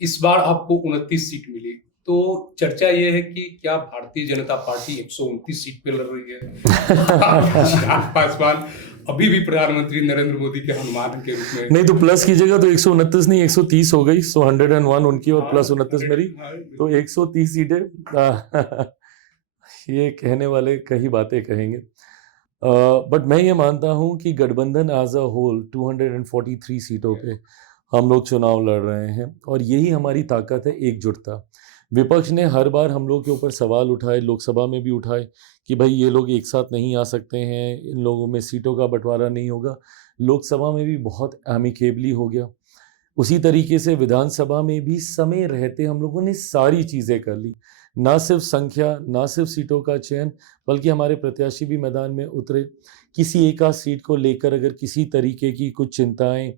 इस बार आपको 29 सीट मिली। तो चर्चा ये है कि क्या भारतीय जनता पार्टी 129 सीट पे लड़ रही है? चिराग पासवान अभी भी प्रधानमंत्री नरेंद्र मोदी के हनुमान के रूप में। नहीं तो प्लस कीजिएगा तो 129 नहीं 130 हो गई, सो 101 उनकी और प्लस 29 मेरी, तो 130 सीटें। ये कहने वाले कई बातें कहेंगे, बट मैं ये मानता हूं कि गठबंधन एज अ होल 243 सीटों पे हम लोग चुनाव लड़ रहे हैं और यही हमारी ताकत है, एकजुटता। विपक्ष ने हर बार हम लोग के ऊपर सवाल उठाए, लोकसभा में भी उठाए कि भाई ये लोग एक साथ नहीं आ सकते हैं, इन लोगों में सीटों का बंटवारा नहीं होगा। लोकसभा में भी बहुत एमिकेबली हो गया। उसी तरीके से विधानसभा में भी समय रहते हम लोगों ने सारी चीज़ें कर ली, ना सिर्फ संख्या, ना सिर्फ सीटों का चयन, बल्कि हमारे प्रत्याशी भी मैदान में उतरे। किसी एक आध सीट को लेकर अगर किसी तरीके की कुछ चिंताएं,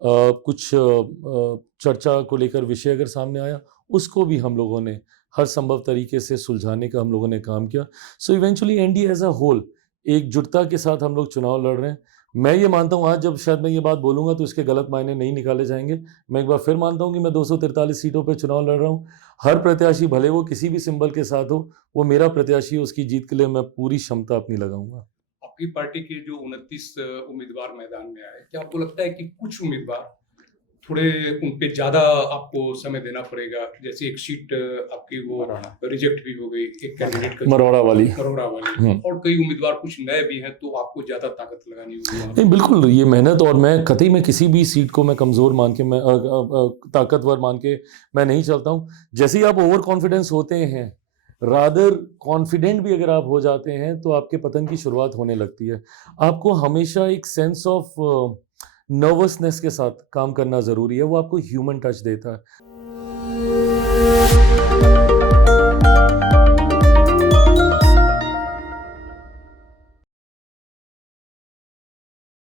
कुछ चर्चा को लेकर विषय अगर सामने आया, उसको भी हम लोगों ने हर संभव तरीके से सुलझाने का हम लोगों ने काम किया। So eventually NDA as a whole एकजुटता के साथ हम लोग चुनाव लड़ रहे हैं। मैं ये मानता हूँ आज जब शायद मैं ये बात बोलूँगा तो इसके गलत मायने नहीं निकाले जाएंगे। मैं एक बार फिर मानता हूँ कि मैं 243 सीटों पर चुनाव लड़ रहा हूँ। हर प्रत्याशी भले वो किसी भी सिंबल के साथ हो, वो मेरा प्रत्याशी है, उसकी जीत के लिए मैं पूरी क्षमता अपनी लगाऊंगा। आपकी पार्टी के जो 29 उम्मीदवार मैदान में आए, क्या आपको लगता है कि कुछ उम्मीदवार थोड़े उन पे ज्यादा आपको समय देना पड़ेगा? जैसे एक सीट आपकी वो रिजेक्ट भी हो गई, एक कैंडिडेट का, मरोड़ा वाली, और कई उम्मीदवार कुछ नए भी हैं, तो आपको ज्यादा ताकत लगानी होगी। नहीं बिल्कुल, ये मेहनत, और मैं कतई में किसी भी सीट को मैं कमजोर मान के, मैं ताकतवर मान के मैं नहीं चलता हूँ। जैसे ही आप ओवर कॉन्फिडेंस होते हैं, रादर कॉन्फिडेंट भी अगर आप हो जाते हैं, तो आपके पतन की शुरुआत होने लगती है। आपको हमेशा एक सेंस ऑफ नर्वसनेस के साथ काम करना ज़रूरी है, वो आपको ह्यूमन टच देता है।